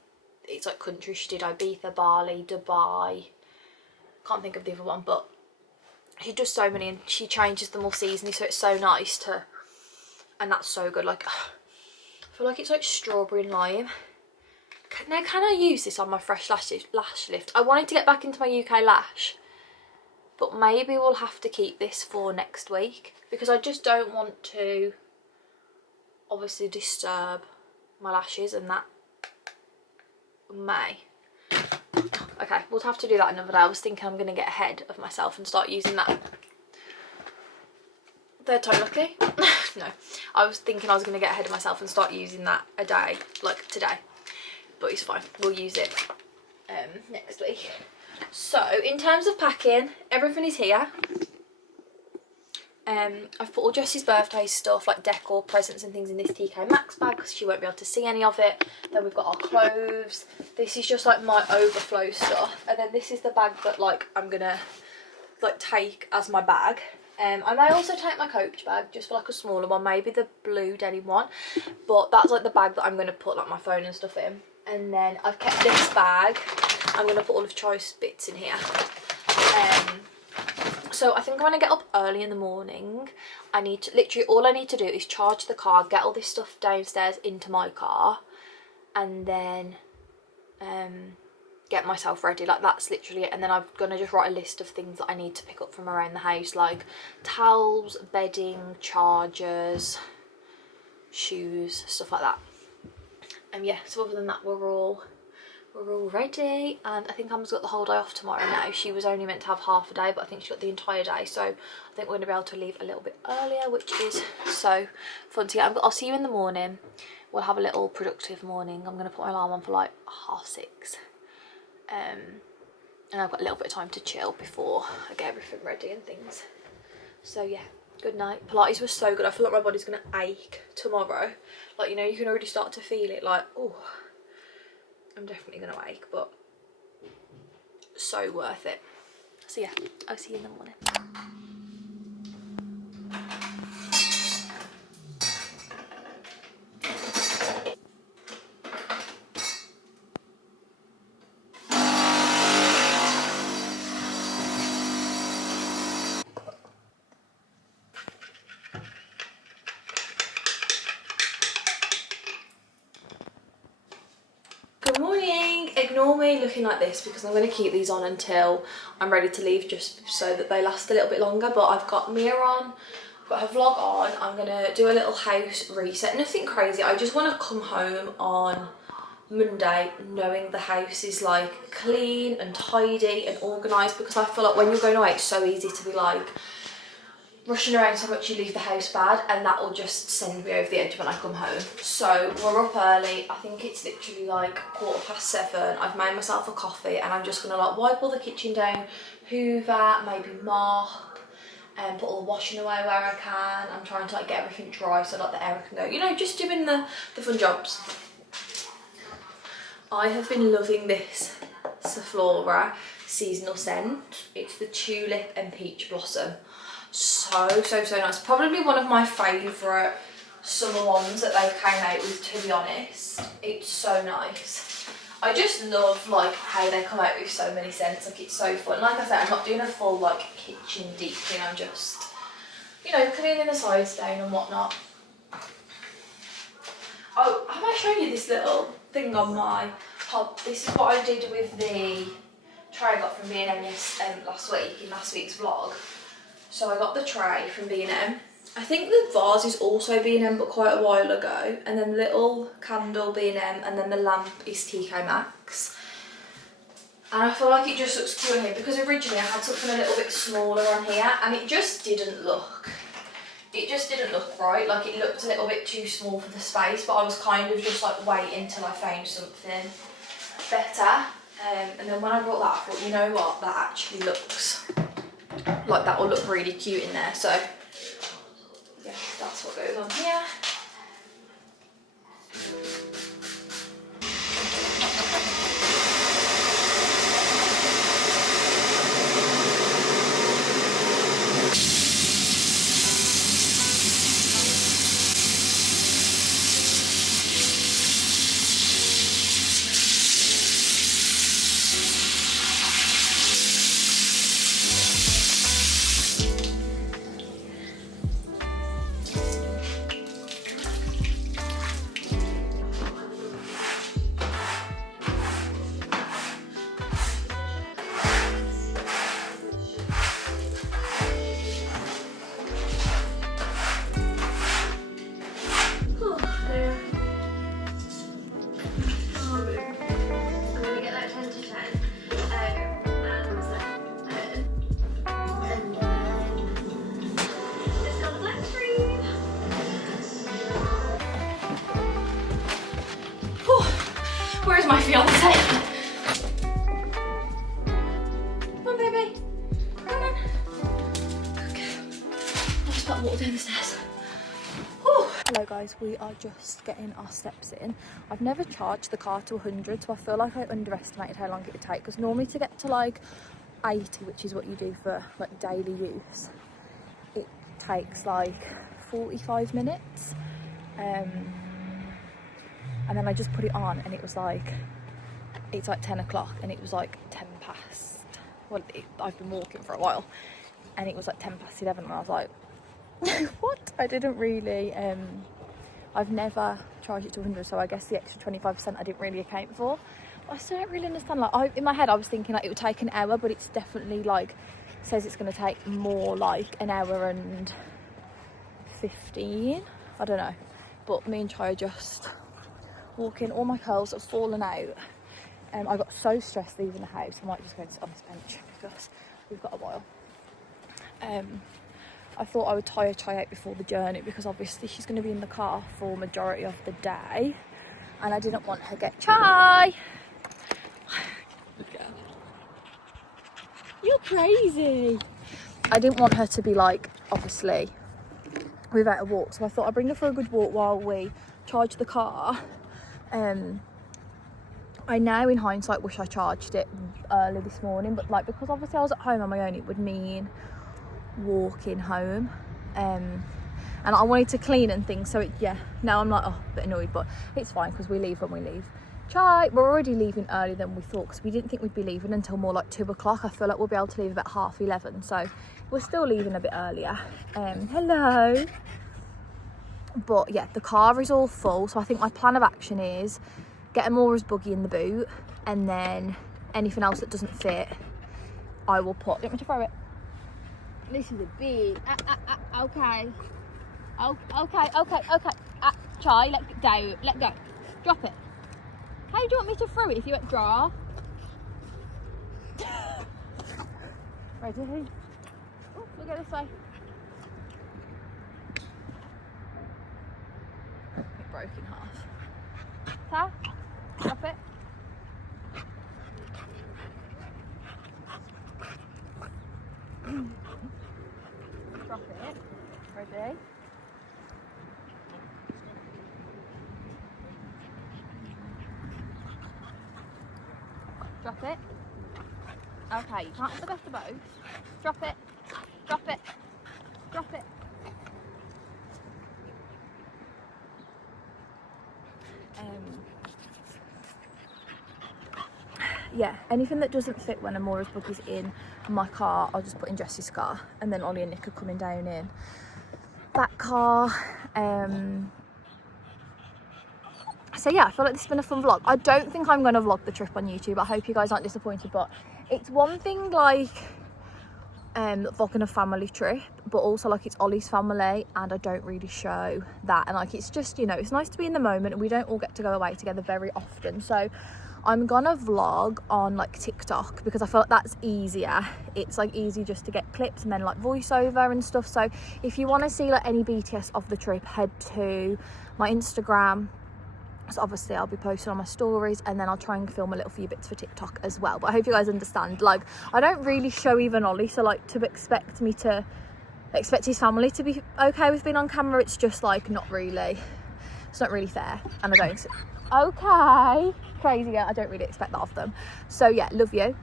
it's like country. She did Ibiza, Bali, Dubai, can't think of the other one, but she does so many and she changes them all seasonally, so it's so nice to, and that's so good. Like, I feel like it's like strawberry and lime. Now can I use this on my fresh lash lift? I wanted to get back into my UK lash, but maybe we'll have to keep this for next week because I just don't want to obviously disturb my lashes, and that may. Okay, we'll have to do that another day. I was thinking I'm going to get ahead of myself and start using that. Third time lucky? No, I was thinking I was going to get ahead of myself and start using that a day, like today. But it's fine, we'll use it next week. So in terms of packing, everything is here. I've put all Jessie's birthday stuff, like decor, presents and things, in this tkmaxx bag because she won't be able to see any of it. Then we've got our clothes. This is just like my overflow stuff, and then this is the bag that like I'm gonna like take as my bag. I may also take my Coach bag just for like a smaller one, maybe the blue denim one, but that's like the bag that I'm gonna put like my phone and stuff in. And then I've kept this bag. I'm gonna put all of choice bits in here. So I think when I get up early in the morning, I need to, literally all I need to do is charge the car, get all this stuff downstairs into my car, and then get myself ready. Like, that's literally it. And then I'm gonna just write a list of things that I need to pick up from around the house, like towels, bedding, chargers, shoes, stuff like that. Yeah, so other than that, we're all ready, and I think Amber's got the whole day off tomorrow now. She was only meant to have half a day, but I think she got the entire day, so I think we're going to be able to leave a little bit earlier, which is so fun to get. I'll see you in the morning. We'll have a little productive morning. I'm going to put my alarm on for like 6:30, and I've got a little bit of time to chill before I get everything ready and things. So yeah, good night. Pilates was so good. I feel like my body's going to ache tomorrow. Like, you know, you can already start to feel it, like, oh, I'm definitely going to ache, but so worth it. So yeah, I'll see you in the morning. Good morning. Ignore me looking like this because I'm going to keep these on until I'm ready to leave, just so that they last a little bit longer. But I've got Mia on, I've got her vlog on. I'm going to do a little house reset, nothing crazy. I just want to come home on Monday knowing the house is like clean and tidy and organised, because I feel like when you're going away it's so easy to be like, rushing around so much you leave the house bad, and that will just send me over the edge when I come home. So we're up early. I think it's literally like 7:15. I've made myself a coffee and I'm just gonna like wipe all the kitchen down, hoover, maybe mop, and put all the washing away where I can. I'm trying to like get everything dry so like the air can go, you know, just doing the fun jobs. I have been loving this Sephora seasonal scent. It's the tulip and peach blossom. So nice. Probably one of my favourite summer ones that they came out with, to be honest. It's so nice. I just love like how they come out with so many scents. Like, it's so fun. Like I said, I'm not doing a full like kitchen deep clean. I'm just, you know, cleaning the sides down and whatnot. Oh, have I shown you this little thing on my hob? This is what I did with the tray I got from B&M last week, in last week's vlog. So I got the tray from B&M. I think the vase is also B&M, but quite a while ago. And then the little candle B&M, and then the lamp is tkmaxx. And I feel like it just looks cute here, because originally I had something a little bit smaller on here and it just didn't look right. Like, it looked a little bit too small for the space, but I was kind of just like waiting till I found something better. And then when I brought that, I thought, you know what, that actually looks like that will look really cute in there. So yeah, that's what goes on here. Where's my fiance? Come on, baby. Come on. Okay. I'll just put water down the stairs. Whew. Hello guys, we are just getting our steps in. I've never charged the car to 100, so I feel like I underestimated how long it would take, because normally to get to like 80, which is what you do for like daily use, it takes like 45 minutes. And then I just put it on and it was like, it's like 10 o'clock and it was like 10 past. Well, I've been walking for a while and it was like 10 past 11 and I was like, what? I didn't really, I've never charged it to 100, so I guess the extra 25% I didn't really account for. I still don't really understand. Like, in my head I was thinking like it would take an hour, but it's definitely like, says it's going to take more like an hour and 15. I don't know. But me and Chai are just walking. All my curls have fallen out. I got so stressed leaving the house. I might just go and sit on this bench because we've got a while. I thought I would tire Chai out before the journey because obviously she's going to be in the car for majority of the day, and I didn't want her to get Chai. You're crazy. I didn't want her to be like, obviously, without a walk, so I thought I'd bring her for a good walk while we charge the car. I now in hindsight wish I charged it early this morning, but like because obviously I was at home on my own, it would mean walking home, and I wanted to clean and things, so now I'm like, oh, a bit annoyed, but it's fine because we leave when we leave. Chai, we're already leaving earlier than we thought because we didn't think we'd be leaving until more like 2 o'clock. I feel like we'll be able to leave about 11:30, so we're still leaving a bit earlier. Hello. But yeah, the car is all full, so I think my plan of action is get Amora's buggy in the boot, and then anything else that doesn't fit I will put. Don't want me to throw it. This is a big okay. Okay. Chai, let it down. Let go. Drop it. How do you want me to throw it if you went draw? Ready? Oh, we'll go this way. broke in half. Ta, drop it. Drop it. Ready? Drop it. Okay, you can't have the best of both. Drop it. Drop it. Drop it. Yeah, anything that doesn't fit when Amora's buggy's in my car, I'll just put in Jessie's car, and then Ollie and Nick are coming down in that car. So yeah, I feel like this has been a fun vlog. I don't think I'm going to vlog the trip on YouTube. I hope you guys aren't disappointed, but it's one thing like vlogging a family trip, but also like it's Ollie's family and I don't really show that, and like it's just, you know, it's nice to be in the moment and we don't all get to go away together very often. So I'm gonna vlog on like TikTok because I feel like that's easier. It's like easy just to get clips and then like voiceover and stuff. So if you want to see like any BTS of the trip, head to my Instagram. So obviously I'll be posting on my stories, and then I'll try and film a little few bits for TikTok as well. But I hope you guys understand, like I don't really show even Ollie, so like to expect his family to be okay with being on camera, it's just like not really, it's not really fair. And I don't, okay, crazy, yeah, I don't really expect that of them. So yeah, love you.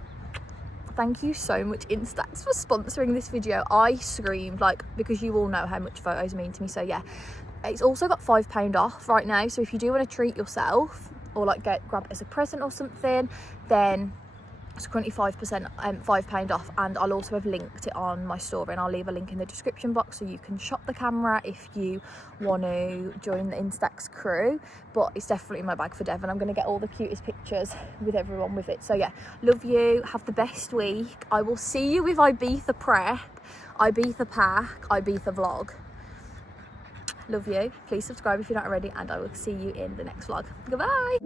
Thank you so much Instax for sponsoring this video. I screamed, like, because you all know how much photos mean to me. So yeah, it's also got £5 off right now, so if you do want to treat yourself or like grab it as a present or something, then it's currently £5 off. And I'll also have linked it on my story, and I'll leave a link in the description box so you can shop the camera if you want to join the Instax crew. But it's definitely in my bag for Devon. I'm going to get all the cutest pictures with everyone with it. So yeah, love you, have the best week. I will see you with Ibiza prep, Ibiza pack, Ibiza vlog. Love you. Please subscribe if you're not already, and I will see you in the next vlog. Goodbye.